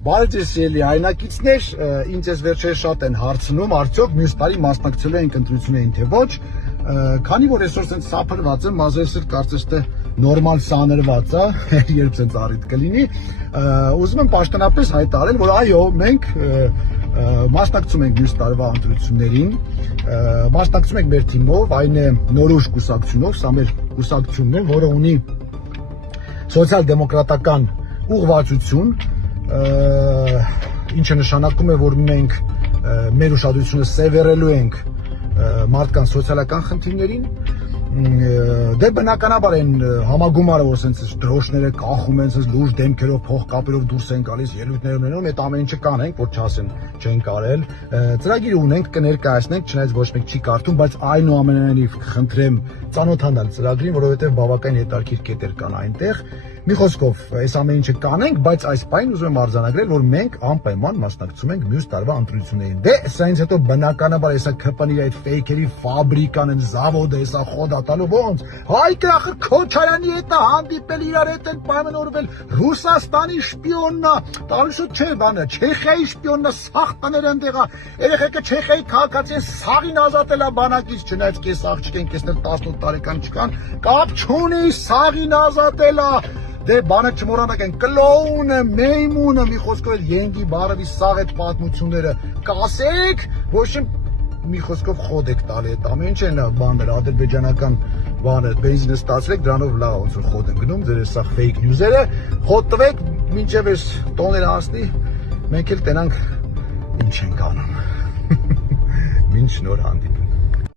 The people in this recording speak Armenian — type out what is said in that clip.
Բարև ձեզ սիրելի հայրենակիցներ, ինձ այս վերջերս շատ են հարցնում, արդյոք մյուս տարի մասնակցելու ենք ընտրություններին թե ոչ, քանի որ այսօր սենց սափրված եմ, մազերսը կարծես թե նորմալ սանրված է, երբ սենց առիթ կլինի, ուզում եմ պաշտոնապես հայտարարել, որ այո, մենք մասնակցում ենք մյուս տարվա ընտրություններին, մասնակցում ենք մեր թիմով, այն է Նորույշ կուսակցությունով, սա մեր կուսակցությունն է, որը ունի սոցիալ-դեմոկրատական ուղղվածություն, ինչը նշանակում է, որ մենք մեր ուշադրությունը սևեռելու ենք մարդկանց սոցիալական խնդիրներին, դե բնականաբար են համագումարը, որ սենց դրոշները կախում են, սենց լուրջ դեմքերով, փողկապերով դուրս են գալիս, ելույթներ ունենում, այդ ամեն ինչը կանենք, որ չասեն չեն կարել, ծրագիր ունենք, կներկայացնենք, չնայած ոչ մեկ չի կարդում, բայց այնուամենայնիվ խնդրեմ ծանոթանալ ծրագրին, որովհետև բավական հետաքրքիր կետեր կան այնտեղ։ Մի խոսքով, այս ամեն ինչը կանենք, բայց այս պայն ուզում եմ արձանագրել, որ մենք անպայման մասնակցում ենք մյուս տարվա ընտրություններին։ Դե սրանից հետո բնականաբար հեսա ԿՊՆ-ի այդ ֆեյքերի ֆաբրիկան են, զավոդը, հեսա խոդատալու ոնց։ Հայկը ախր Քոչարյանի հետ է հանդիպել, իրար հետ են պայմանավորվել, Ռուսաստանի շպիոնն է, տալուշու չէ բանը, Չեխիայի շպիոնն է, սաղ տները ընդեղ է, երեխեքը Չեխիայի քաղաքացին սաղին ազատել է բանակից, չնայած կես աղջիկ են, կեսներ 18 տարեկան չկան, կապ չունի, սաղին ազատել է։ Դե բանը չմոռանաք են կլոունը, մեյմունը, մի խոսքով ենգի բարևի սաղ այդ պատմությունները կասեք, ոչ մի խոսքով խոդ եք տալի այդ ամեն ինչ են բաներ, ադրբեջանական բանը, բենզինը ստացրեք, դրանով լավ ոնց որ խոդ են գնում, ձեր սա ֆեյք նյուզերը, խոդ տվեք, մինչև այս տոները հասնի, մենք էլ տենանք ինչ ենք անում։ Մինչ նոր հանդիպում։